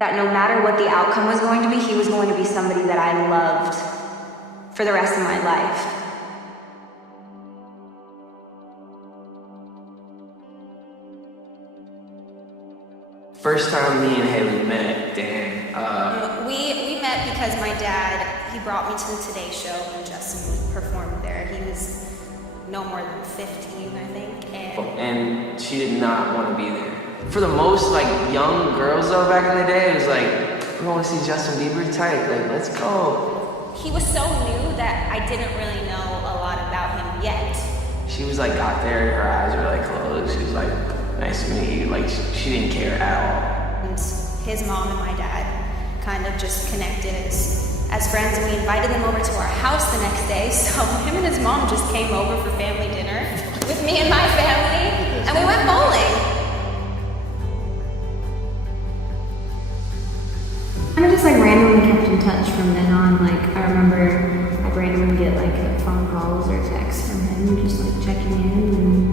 that no matter what the outcome was going to be, he was going to be somebody that I loved for the rest of my life. First time me and Hailey met, damn. We met because my dad, he brought me to the Today Show when Justin performed there. He was no more than 15, I think. And she did not want to be there. For the most like young girls though back in the day, it was like, we want to see Justin Bieber tight, like let's go. He was so new that I didn't really know a lot about him yet. She was like got there, her eyes were like closed. She was like, nice to meet you. Like she didn't care at all. And his mom and my dad kind of just connected as friends, and we invited them over to our house the next day. So him and his mom just came over for family dinner with me and my family, and we went bowling. Kind of just like randomly kept in touch from then on. Like I remember I'd randomly get like phone calls or texts from him, just like checking in, and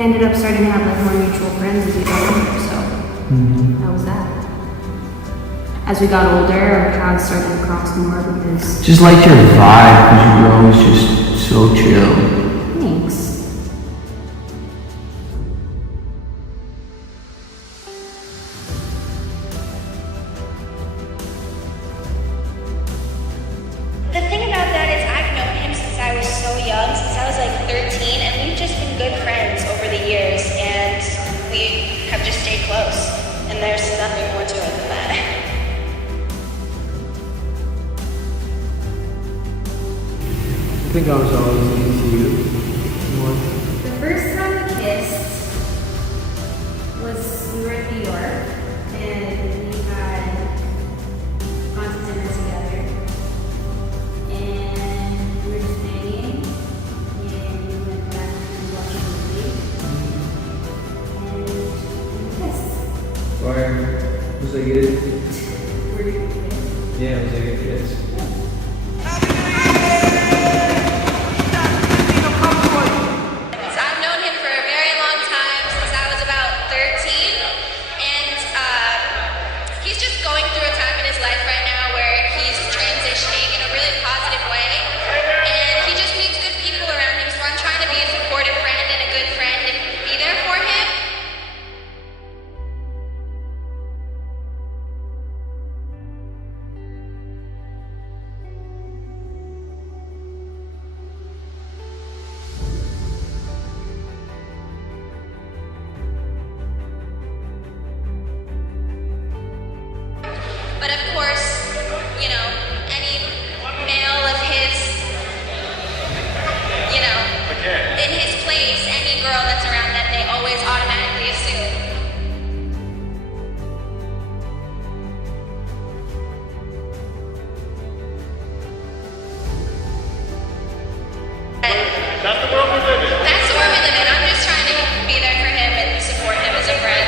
ended up starting to have like more mutual friends as we got older. So that was that. As we got older, our paths started to cross more because just like your vibe, because you were always just so chill. Thanks. The thing about that is I've known him since I was so young, since I was like 13, and we've just been good friends over the years, and we have just stayed close, and there's nothing more to it than that. I think I was always into you more. The first time we kissed was we were in New York, and we had gone to dinner together, and we were just hanging, and we went back to watch a movie, and we kissed. Or was I good? Were you kiss? Yeah, was I good? Yes. But of course, you know, any male of his, you know, in his place, any girl that's around that, they always automatically assume. That's the world we live in. That's the world we live in. I'm just trying to be there for him and support him as a friend.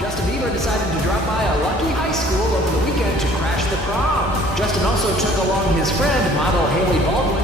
Justin Bieber decided to drop by a lucky high school over the weekend to crash the prom. Justin also took along his friend, model Hailey Baldwin.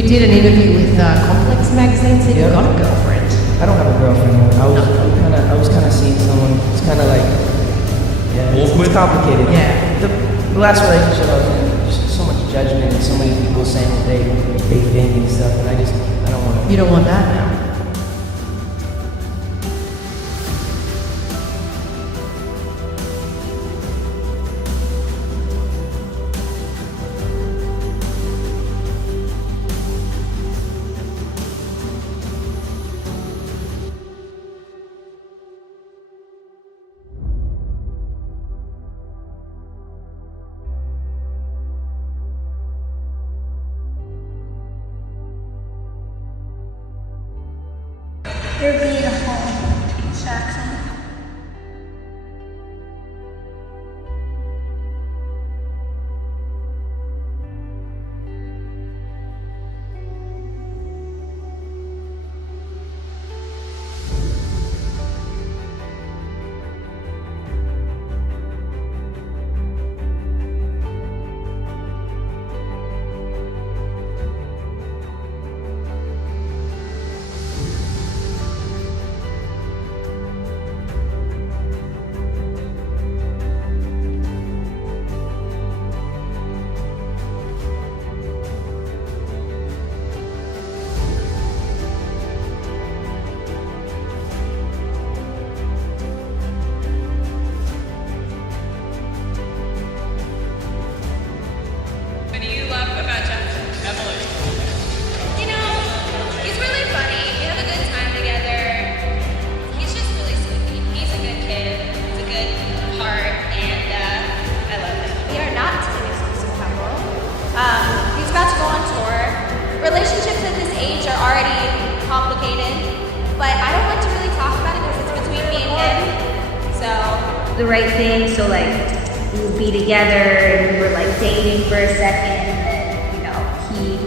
You did an interview with Complex magazine, said you got a girlfriend. I don't have a girlfriend. I was kind of seeing someone. It's kind of like, yeah, it's complicated. Yeah. The last relationship I was in, just so much judgment and so many people saying that they think and stuff, and I don't want to. You don't want that now. You're beautiful, Jackson. He's about to go on tour. Relationships at this age are already complicated, but I don't like to really talk about it because it's between me and him. So The right thing, so like we would be together and we were like dating for a second, and then he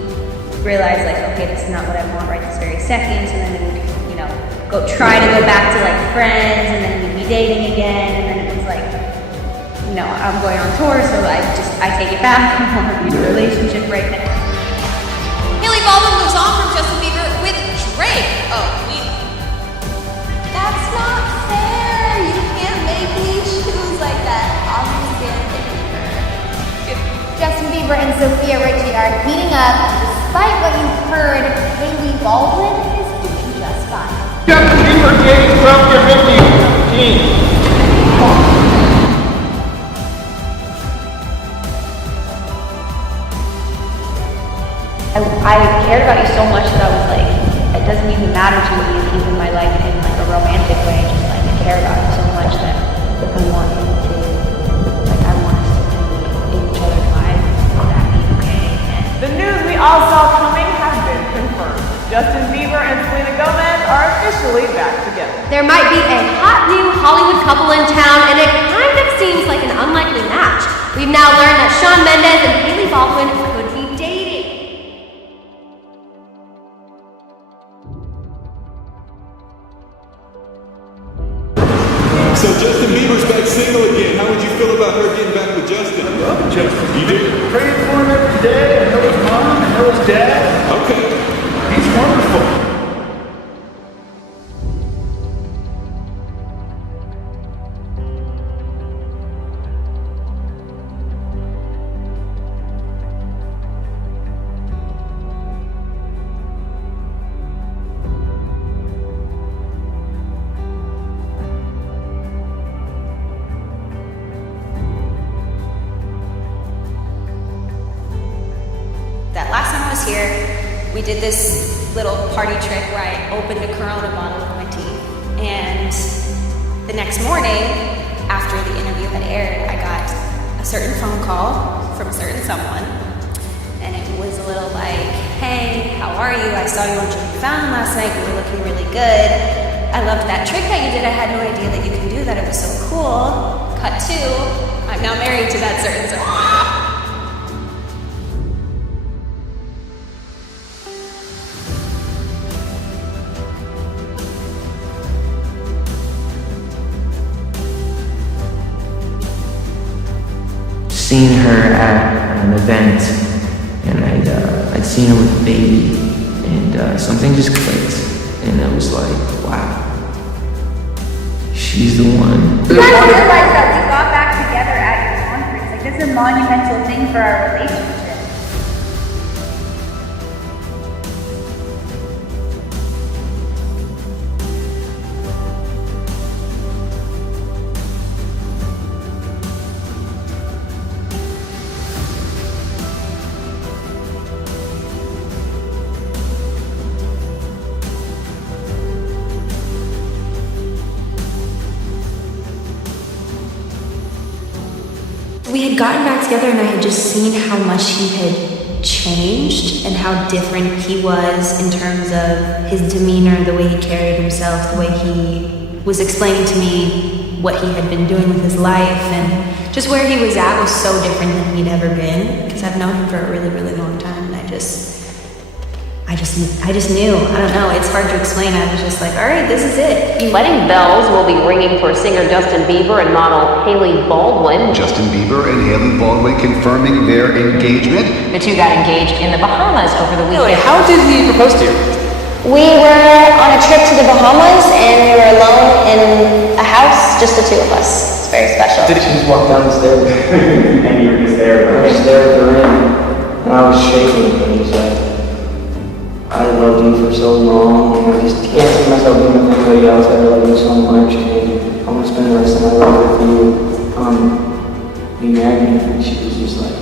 realized like, okay, this is not what I want right this very second. So then we would try to go back to like friends, and then we'd be dating again, and then it was like, I'm going on tour, so I take it back. I want to be in a relationship right now. Hailey Baldwin moves on from Justin Bieber with Drake. Oh, that's not fair. You can't make me choose like that. I'll just stand Bieber. Justin Bieber and Sophia Richie are heating up. Despite what you've heard, Hailey Baldwin is doing just fine. Justin Bieber dating from your Mickey team. I cared about you so much that I was like, it doesn't even matter to me if he's in my life in like a romantic way. Just like I care about you so much that if I want him to, like I want us to be in each other's lives, that'd be okay. The news we all saw coming has been confirmed. Justin Bieber and Selena Gomez are officially back together. There might be a hot new Hollywood couple in town, and it kind of seems like an unlikely match. We've now learned that Shawn Mendes and Hailey Baldwin could be dating. So Justin Bieber's back single again. How would you feel about her getting back with Justin? I love Justin. You do? Praying for him every day. I know his mom, I know his dad. Okay. He's wonderful. That last time I was here, we did this little party trick where I opened a Corona bottle with my teeth. And the next morning, after the interview had aired, I got a certain phone call from a certain someone. And it was a little like, hey, how are you? I saw you on Jimmy Fallon last night. You were looking really good. I loved that trick that you did. I had no idea that you could do that. It was so cool. Cut to, I'm now married to that certain someone. Seen her at an event, and I'd seen her with a baby, and something just clicked, and I was like, wow, she's the one. You guys realize that we got back together at your conference. Like, this is a monumental thing for our relationship. We had gotten back together and I had just seen how much he had changed and how different he was in terms of his demeanor, the way he carried himself, the way he was explaining to me what he had been doing with his life, and just where he was at was so different than he'd ever been, because I've known him for a really, really long time, and I just knew. I don't know, it's hard to explain. I was just like, all right, this is it. Wedding bells will be ringing for singer Justin Bieber and model Hailey Baldwin. Justin Bieber and Hailey Baldwin confirming their engagement. The two got engaged in the Bahamas over the weekend. How did he propose to you? We were on a trip to the Bahamas and we were alone in a house, just the two of us. It's very special. Did she just walk down the stairs? And you were just there. I was there at the ring, and I was shaking, and just like, I loved you for so long, and I just can't see myself being with anybody else. I love you so much, and I want to spend the rest of my life with you. Be married, and she was just like,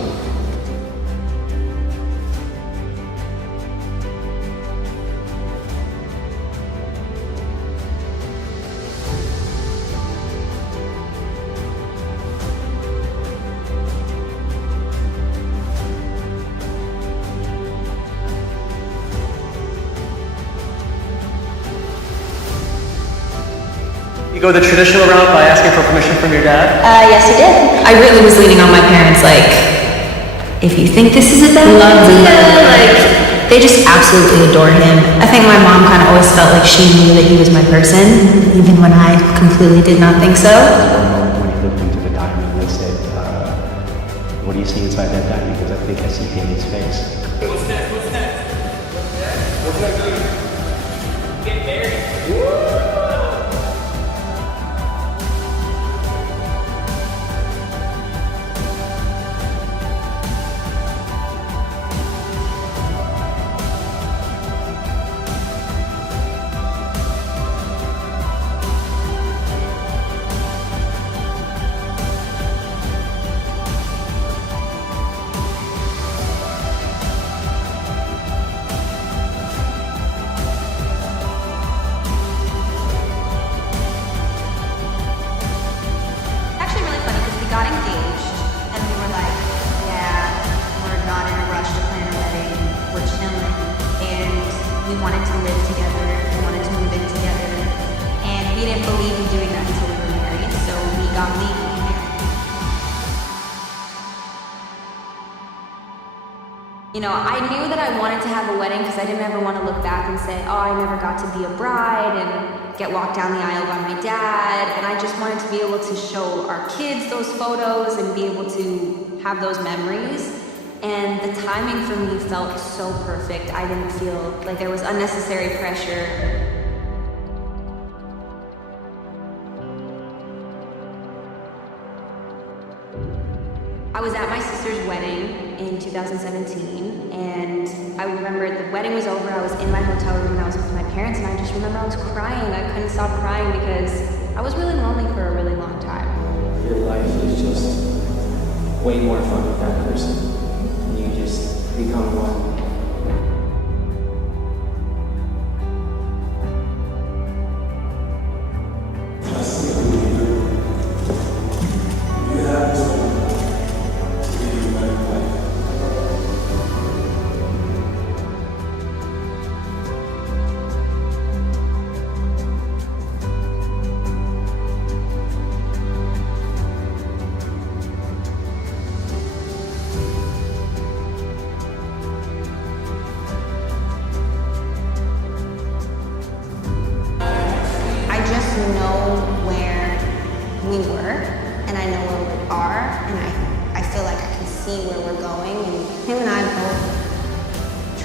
You go the traditional route by asking for permission from your dad? Yes, he did. I really was leaning on my parents, like, if you think this is a bad idea, like, they just absolutely adore him. I think my mom kind of always felt like she knew that he was my person, even when I completely did not think so. When you looked into the diamond and said, what do you see inside that diamond? Because I think I see Hailey's face. What's next? What's next? What's next? Get married. Woo! Got engaged, and we were like, yeah, we're not in a rush to plan a wedding, we're chilling, and we wanted to live together, we wanted to move in together, and we didn't believe in doing that until we were married, so we got legally married. You know, I knew that I wanted to have a wedding because I didn't ever want to look back and say, oh, I never got to be a bride and get walked down the aisle by my dad, and I just wanted to be able to show our kids those photos and be able to have those memories. And the timing for me felt so perfect. I didn't feel like there was unnecessary pressure. I was at my sister's wedding in 2017, and I remember the wedding was over, I was in my hotel room and I was with my parents, and I just remember I was crying. I couldn't stop crying because I was really lonely for a really long time. your life is just way more fun with that person. You just become one.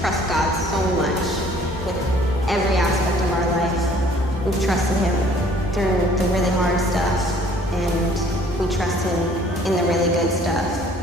trust God so much with every aspect of our life. We've trusted Him through the really hard stuff, and we trust Him in the really good stuff.